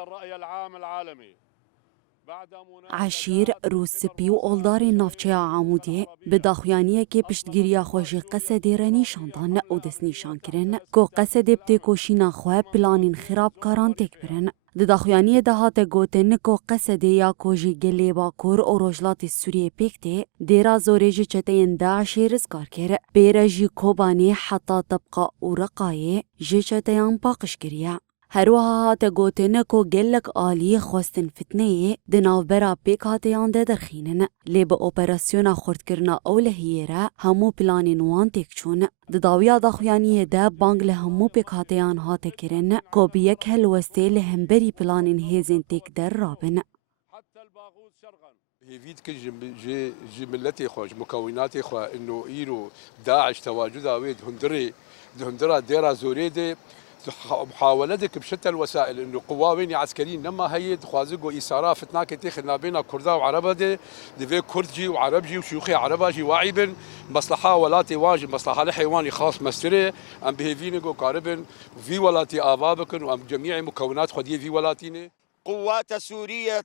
الرأي العام العالمي. عشیر روسپی و اولدار نافچه عمودی به داخویانیه که پشتگیری خوشی قصدی را نیشاندان و دست نیشان کرن که قصدی بتکوشینا خواه پلانین خراب کاران تک برن. د داخویانی دهات گوتن که قصدی یا کوجی گلی با کور و روجلات سوریه پیکته دیرا زوریج چتین داعش رزگار کر بیره جی کوبانی حتی طبقه و رقایه جی چتیان باقش کریه. هروها هات گوتن کو گلک آلی خواستن فتنه دناو برا پیک هاتیان ده درخینن لی با اپراسیونا خورد کرنا اولهیره همو پلانین وان تک چون داویا داخویانی ده بانگ لهمو پیک هاتیان هات کرن کو بیک هلوسته لهمبری پلانین هیزن تک در رابن. هيفيد كل جملتي خوش مكوناتي خو انه ايرو داعش تواجدها ويد هندرا ديرا زوريدي محاولتك بشتى الوسائل انه قواوين عسكريين لما هي خوازقوا اثارات فتناك تاخذنا بين كردا وعربه دي كردجي وعربجي وشيوخي عربجي واعبن مصلحه ولاتي واجب مصلحه لحيواني خاص مستري ام بهيفينيغو قاربن في ولاتي ابابكن وام جميع مكونات خديه في ولاتيني قوات سوريه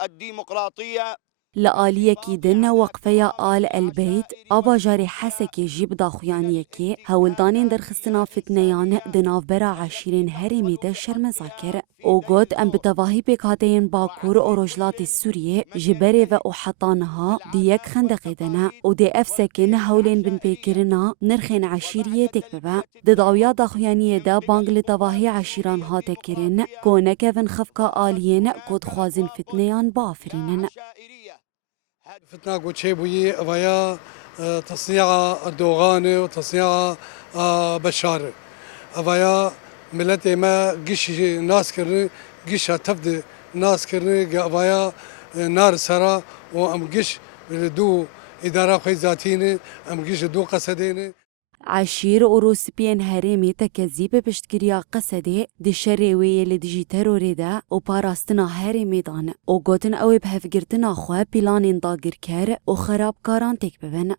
الديمقراطيه لآلیه کی دن وقفه آل البيت آبا جاری حسکی جیب داخویانیه که هولدانین در خستنا فتنیان دناف برا عشیرین هرمی ده شرم زاکر او گوت ام بتواهی بکاتین باکور و رجلات سوریه جبری و او حطانها دیک خندقی دنه او دی اف سکن هولین بن پیکرنا نرخین عشیریه تک ببا داویا داخویانیه ده بانگ لتواهی عشیران ها تکرن کونه ون خفکا آلیین کود خوازین فتنیان بافرینن فتنا قوتشي بوي ويا تصنيع اردوغان وتصنيع بشار ويا ملتي ما قش ناس كرني قش تفد ناس كرني ويا نار سرا وام قش دو اداره خوي ذاتيني ام قش دو قصديني عشیر و روسپین هرمی تکذیب پشتگیریا قصده دی شریوی لدیجی تروری ده و پاراستنا هرمی دانه و گوتن اوی بهفگرتنا خواه پیلانین داگر کر و خراب کاران تک ببن.